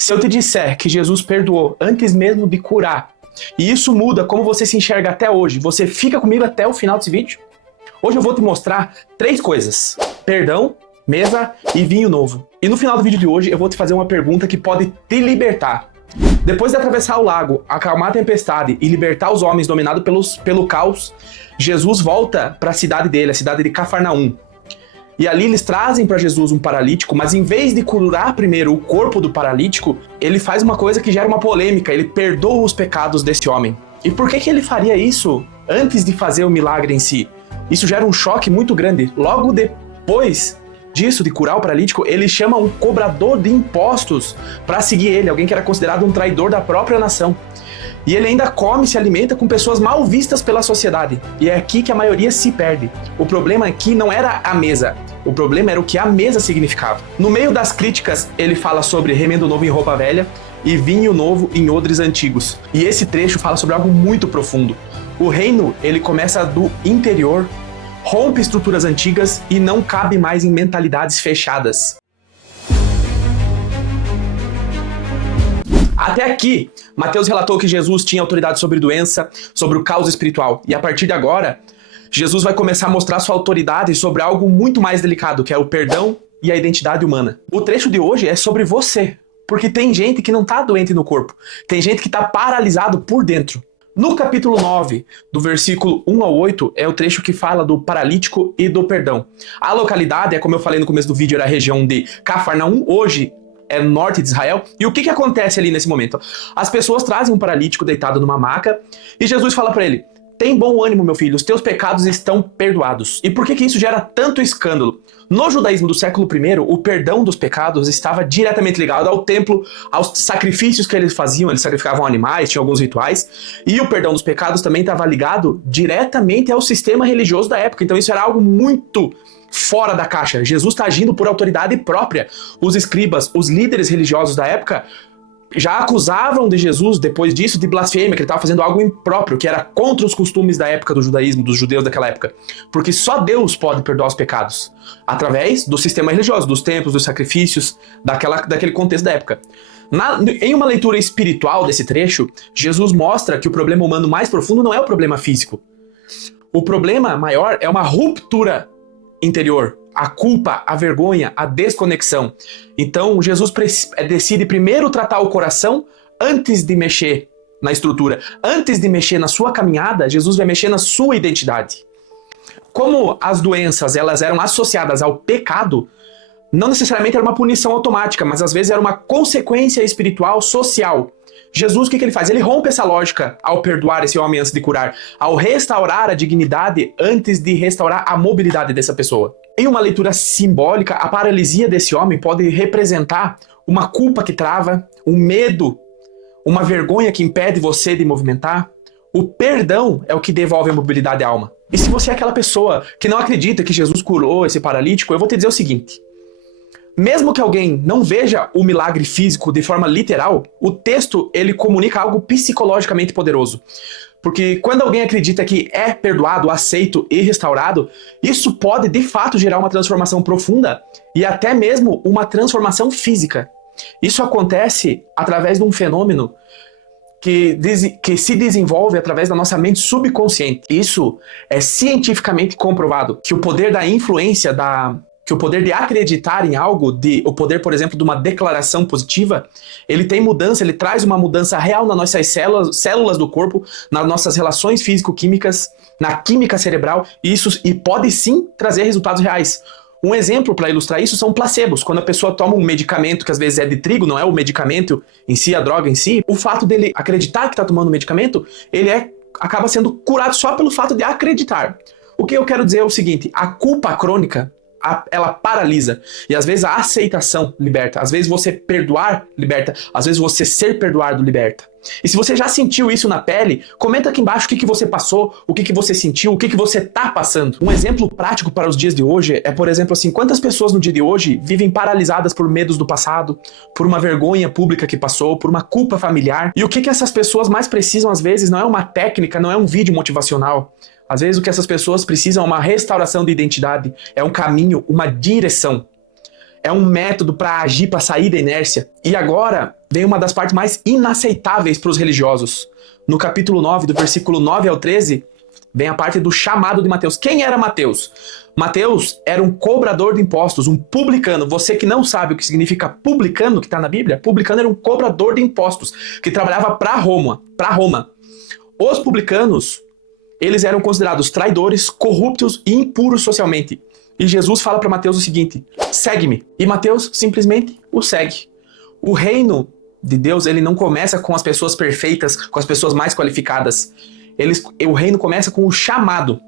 Se eu te disser que Jesus perdoou antes mesmo de curar, e isso muda como você se enxerga até hoje, você fica comigo até o final desse vídeo? Hoje eu vou te mostrar 3 coisas: perdão, mesa e vinho novo. E no final do vídeo de hoje eu vou te fazer uma pergunta que pode te libertar. Depois de atravessar o lago, acalmar a tempestade e libertar os homens dominados pelo caos, Jesus volta para a cidade dele, a cidade de Cafarnaum. E ali eles trazem para Jesus um paralítico, mas em vez de curar primeiro o corpo do paralítico, ele faz uma coisa que gera uma polêmica: ele perdoa os pecados desse homem. E por que ele faria isso antes de fazer o milagre em si? Isso gera um choque muito grande. Logo depois disso, de curar o paralítico, ele chama um cobrador de impostos para seguir ele, alguém que era considerado um traidor da própria nação. E ele ainda come e se alimenta com pessoas mal vistas pela sociedade. E é aqui que a maioria se perde. O problema aqui não era a mesa, o problema era o que a mesa significava. No meio das críticas, ele fala sobre remendo novo em roupa velha e vinho novo em odres antigos. E esse trecho fala sobre algo muito profundo. O reino, ele começa do interior, rompe estruturas antigas e não cabe mais em mentalidades fechadas. Até aqui, Mateus relatou que Jesus tinha autoridade sobre doença, sobre o caos espiritual. E a partir de agora, Jesus vai começar a mostrar sua autoridade sobre algo muito mais delicado, que é o perdão e a identidade humana. O trecho de hoje é sobre você, porque tem gente que não está doente no corpo, tem gente que está paralisado por dentro. No capítulo 9, do versículo 1 ao 8, é o trecho que fala do paralítico e do perdão. A localidade, como eu falei no começo do vídeo, era a região de Cafarnaum, hoje é norte de Israel. E o que acontece ali nesse momento? As pessoas trazem um paralítico deitado numa maca e Jesus fala para ele: tem bom ânimo, meu filho, os teus pecados estão perdoados. E por que isso gera tanto escândalo? No judaísmo do século I, o perdão dos pecados estava diretamente ligado ao templo, aos sacrifícios que eles faziam. Eles sacrificavam animais, tinham alguns rituais. E o perdão dos pecados também estava ligado diretamente ao sistema religioso da época. Então isso era algo muito fora da caixa. Jesus está agindo por autoridade própria. Os escribas, os líderes religiosos da época, já acusavam de Jesus, depois disso, de blasfêmia, que ele estava fazendo algo impróprio, que era contra os costumes da época do judaísmo, dos judeus daquela época. Porque só Deus pode perdoar os pecados, através do sistema religioso, dos templos, dos sacrifícios, daquele contexto da época. Em uma leitura espiritual desse trecho, Jesus mostra que o problema humano mais profundo não é o problema físico. O problema maior é uma ruptura interior, a culpa, a vergonha, a desconexão. Então Jesus decide primeiro tratar o coração antes de mexer na estrutura. Antes de mexer na sua caminhada, Jesus vai mexer na sua identidade. Como as doenças elas eram associadas ao pecado, não necessariamente era uma punição automática, mas às vezes era uma consequência espiritual, social. Jesus, o que ele faz? Ele rompe essa lógica ao perdoar esse homem antes de curar, ao restaurar a dignidade antes de restaurar a mobilidade dessa pessoa. Em uma leitura simbólica, a paralisia desse homem pode representar uma culpa que trava, um medo, uma vergonha que impede você de movimentar. O perdão é o que devolve a mobilidade à alma. E se você é aquela pessoa que não acredita que Jesus curou esse paralítico, eu vou te dizer o seguinte: mesmo que alguém não veja o milagre físico de forma literal, o texto ele comunica algo psicologicamente poderoso. Porque quando alguém acredita que é perdoado, aceito e restaurado, isso pode de fato gerar uma transformação profunda e até mesmo uma transformação física. Isso acontece através de um fenômeno que se desenvolve através da nossa mente subconsciente. Isso é cientificamente comprovado, que o poder da influência, que o poder de acreditar em algo, o poder, por exemplo, de uma declaração positiva, ele tem mudança, ele traz uma mudança real nas nossas células do corpo, nas nossas relações físico-químicas, na química cerebral, e pode sim trazer resultados reais. Um exemplo para ilustrar isso são placebos. Quando a pessoa toma um medicamento que às vezes é de trigo, não é o medicamento em si, a droga em si, o fato dele acreditar que está tomando o medicamento, acaba sendo curado só pelo fato de acreditar. O que eu quero dizer é o seguinte: a culpa crônica, ela paralisa. E às vezes a aceitação liberta. Às vezes você perdoar liberta. Às vezes você ser perdoado liberta. E se você já sentiu isso na pele, comenta aqui embaixo o que você passou, o que você sentiu, o que você tá passando. Um exemplo prático para os dias de hoje é, por exemplo, assim, quantas pessoas no dia de hoje vivem paralisadas por medos do passado, por uma vergonha pública que passou, por uma culpa familiar. E o que essas pessoas mais precisam, às vezes, não é uma técnica, não é um vídeo motivacional. Às vezes o que essas pessoas precisam é uma restauração de identidade, é um caminho, uma direção. é um método para agir, para sair da inércia. E agora vem uma das partes mais inaceitáveis para os religiosos. No capítulo 9, do versículo 9 ao 13, vem a parte do chamado de Mateus. Quem era Mateus? Mateus era um cobrador de impostos, um publicano. Você que não sabe o que significa publicano, que está na Bíblia, publicano era um cobrador de impostos, que trabalhava para Roma. Os publicanos, eles eram considerados traidores, corruptos e impuros socialmente. E Jesus fala para Mateus o seguinte: segue-me. E Mateus simplesmente o segue. O reino de Deus, ele não começa com as pessoas perfeitas, com as pessoas mais qualificadas. O reino começa com o chamado.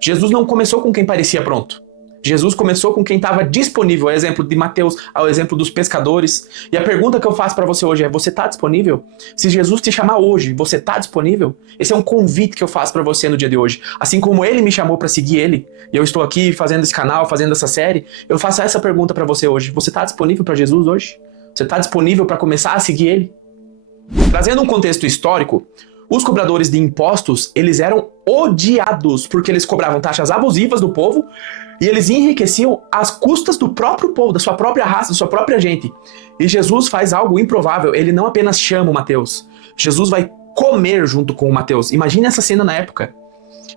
Jesus não começou com quem parecia pronto. Jesus começou com quem estava disponível. É o exemplo de Mateus, ao exemplo dos pescadores. E a pergunta que eu faço para você hoje é: você está disponível? Se Jesus te chamar hoje, você está disponível? Esse é um convite que eu faço para você no dia de hoje. Assim como ele me chamou para seguir ele, e eu estou aqui fazendo esse canal, fazendo essa série, eu faço essa pergunta para você hoje. Você está disponível para Jesus hoje? Você está disponível para começar a seguir ele? Trazendo um contexto histórico, os cobradores de impostos, eles eram odiados porque eles cobravam taxas abusivas do povo e eles enriqueciam às custas do próprio povo, da sua própria raça, da sua própria gente. E Jesus faz algo improvável. Ele não apenas chama o Mateus, Jesus vai comer junto com o Mateus. Imagine essa cena na época.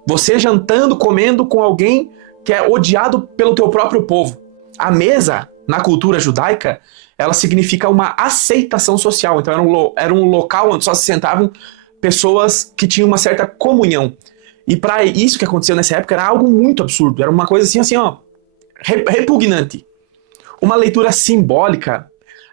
Você jantando, comendo com alguém que é odiado pelo teu próprio povo. A mesa, na cultura judaica, ela significa uma aceitação social. Então era um local onde só se sentavam pessoas que tinham uma certa comunhão. E para isso que aconteceu nessa época era algo muito absurdo. Era uma coisa assim, repugnante. Uma leitura simbólica.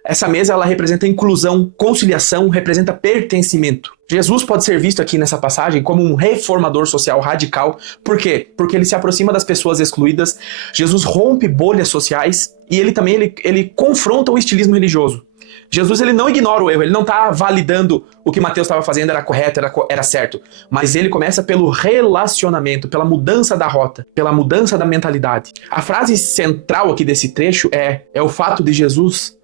Essa mesa, ela representa inclusão, conciliação, representa pertencimento. Jesus pode ser visto aqui nessa passagem como um reformador social radical. Por quê? Porque ele se aproxima das pessoas excluídas. Jesus rompe bolhas sociais e ele também ele confronta o estilismo religioso. Jesus, ele não ignora o erro, ele não está validando o que Mateus estava fazendo era correto, era certo. Mas ele começa pelo relacionamento, pela mudança da rota, pela mudança da mentalidade. A frase central aqui desse trecho é o fato de Jesus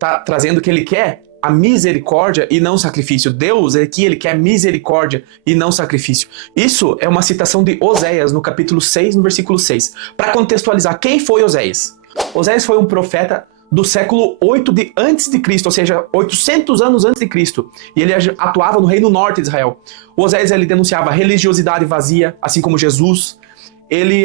tá trazendo que ele quer a misericórdia e não sacrifício. Deus é que ele quer misericórdia e não sacrifício. Isso é uma citação de Oséias, no capítulo 6, no versículo 6. Para contextualizar, quem foi Oséias? Oséias foi um profeta do século 8 antes de Cristo, ou seja, 800 anos antes de Cristo. E ele atuava no reino norte de Israel. O Oséias, ele denunciava religiosidade vazia, assim como Jesus. Ele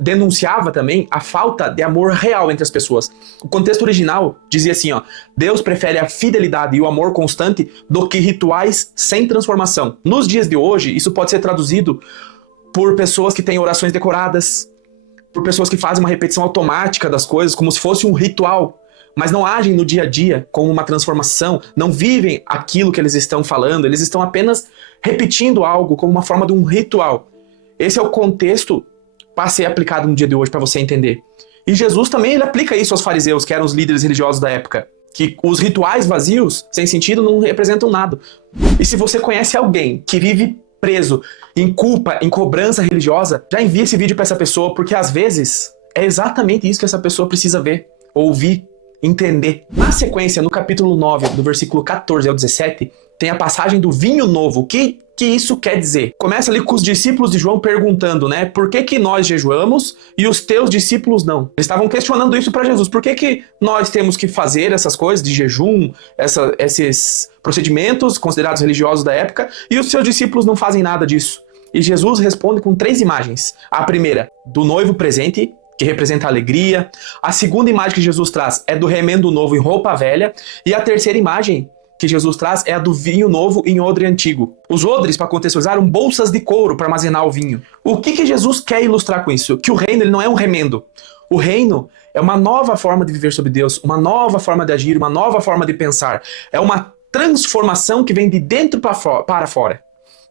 denunciava também a falta de amor real entre as pessoas. O contexto original dizia assim, Deus prefere a fidelidade e o amor constante do que rituais sem transformação. Nos dias de hoje, isso pode ser traduzido por pessoas que têm orações decoradas, por pessoas que fazem uma repetição automática das coisas, como se fosse um ritual, mas não agem no dia a dia como uma transformação, não vivem aquilo que eles estão falando, eles estão apenas repetindo algo como uma forma de um ritual. Esse é o contexto para ser aplicado no dia de hoje, para você entender. E Jesus também ele aplica isso aos fariseus, que eram os líderes religiosos da época, que os rituais vazios, sem sentido, não representam nada. E se você conhece alguém que vive preso em culpa, em cobrança religiosa, já envia esse vídeo para essa pessoa, porque às vezes é exatamente isso que essa pessoa precisa ver, ouvir, entender. Na sequência, no capítulo 9, do versículo 14 ao 17, tem a passagem do vinho novo. O que isso quer dizer? Começa ali com os discípulos de João perguntando, né? Por que nós jejuamos e os teus discípulos não? Eles estavam questionando isso para Jesus. Por que nós temos que fazer essas coisas de jejum, esses procedimentos considerados religiosos da época, e os seus discípulos não fazem nada disso? E Jesus responde com 3 imagens. A primeira, do noivo presente, que representa a alegria. A segunda imagem que Jesus traz é do remendo novo em roupa velha. E a terceira imagem que Jesus traz é a do vinho novo em odre antigo. Os odres, para contextualizar, eram bolsas de couro para armazenar o vinho. O que Jesus quer ilustrar com isso? Que o reino ele não é um remendo. O reino é uma nova forma de viver sobre Deus, uma nova forma de agir, uma nova forma de pensar. É uma transformação que vem de dentro para fora.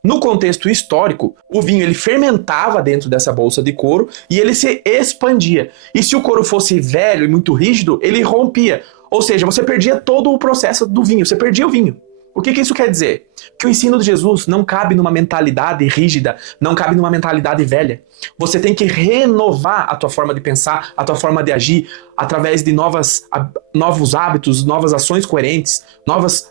No contexto histórico, o vinho ele fermentava dentro dessa bolsa de couro e ele se expandia. E se o couro fosse velho e muito rígido, ele rompia. Ou seja, você perdia todo o processo do vinho, você perdia o vinho. O que isso quer dizer? Que o ensino de Jesus não cabe numa mentalidade rígida, não cabe numa mentalidade velha. Você tem que renovar a tua forma de pensar, a tua forma de agir, através de novos hábitos, novas ações coerentes,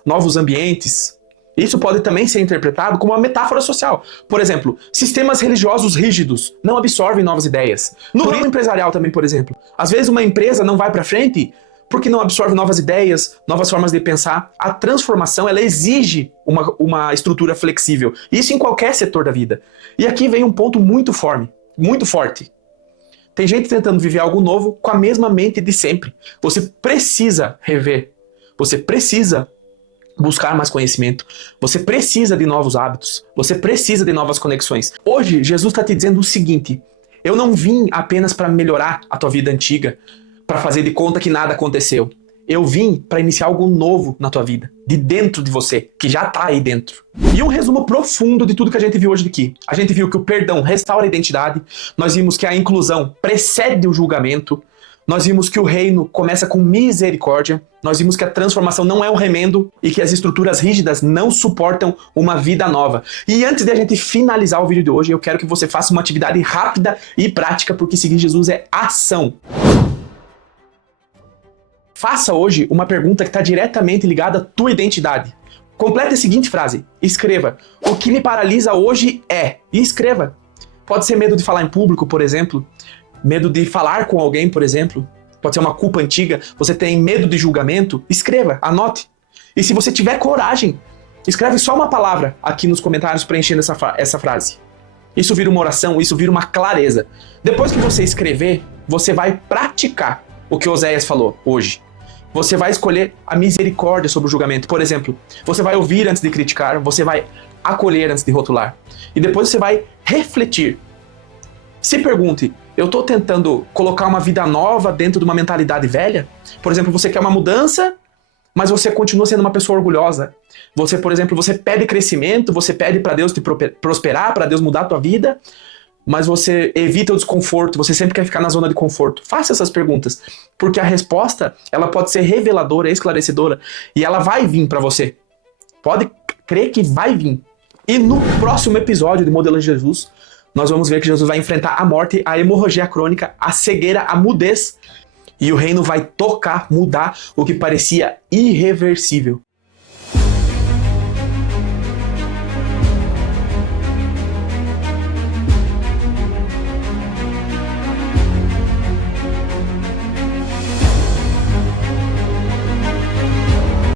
novos ambientes. Isso pode também ser interpretado como uma metáfora social. Por exemplo, sistemas religiosos rígidos não absorvem novas ideias. No ramo empresarial também, por exemplo. Às vezes uma empresa não vai para frente porque não absorve novas ideias, novas formas de pensar. A transformação, ela exige uma estrutura flexível. Isso em qualquer setor da vida. E aqui vem um ponto muito forte. Tem gente tentando viver algo novo com a mesma mente de sempre. Você precisa rever. Você precisa buscar mais conhecimento. Você precisa de novos hábitos. Você precisa de novas conexões. Hoje, Jesus está te dizendo o seguinte: eu não vim apenas para melhorar a tua vida antiga, para fazer de conta que nada aconteceu. Eu vim para iniciar algo novo na tua vida, de dentro de você, que já está aí dentro. E um resumo profundo de tudo que a gente viu hoje aqui. A gente viu que o perdão restaura a identidade, nós vimos que a inclusão precede o julgamento, nós vimos que o reino começa com misericórdia, nós vimos que a transformação não é um remendo e que as estruturas rígidas não suportam uma vida nova. E antes de a gente finalizar o vídeo de hoje, eu quero que você faça uma atividade rápida e prática, porque seguir Jesus é ação. Faça hoje uma pergunta que está diretamente ligada à tua identidade. Complete a seguinte frase. Escreva: o que me paralisa hoje é... E escreva. Pode ser medo de falar em público, por exemplo. Medo de falar com alguém, por exemplo. Pode ser uma culpa antiga. Você tem medo de julgamento. Escreva, anote. E se você tiver coragem, escreve só uma palavra aqui nos comentários preenchendo essa frase. Isso vira uma oração, isso vira uma clareza. Depois que você escrever, você vai praticar o que Oséias falou hoje. Você vai escolher a misericórdia sobre o julgamento. Por exemplo, você vai ouvir antes de criticar, você vai acolher antes de rotular. E depois você vai refletir. Se pergunte: eu estou tentando colocar uma vida nova dentro de uma mentalidade velha? Por exemplo, você quer uma mudança, mas você continua sendo uma pessoa orgulhosa. Você, por exemplo, você pede crescimento, você pede para Deus te prosperar, para Deus mudar a tua vida, mas você evita o desconforto, você sempre quer ficar na zona de conforto. Faça essas perguntas, porque a resposta, ela pode ser reveladora, esclarecedora, e ela vai vir para você. Pode crer que vai vir. E no próximo episódio de Modelando Jesus, nós vamos ver que Jesus vai enfrentar a morte, a hemorragia crônica, a cegueira, a mudez, e o reino vai tocar, mudar o que parecia irreversível.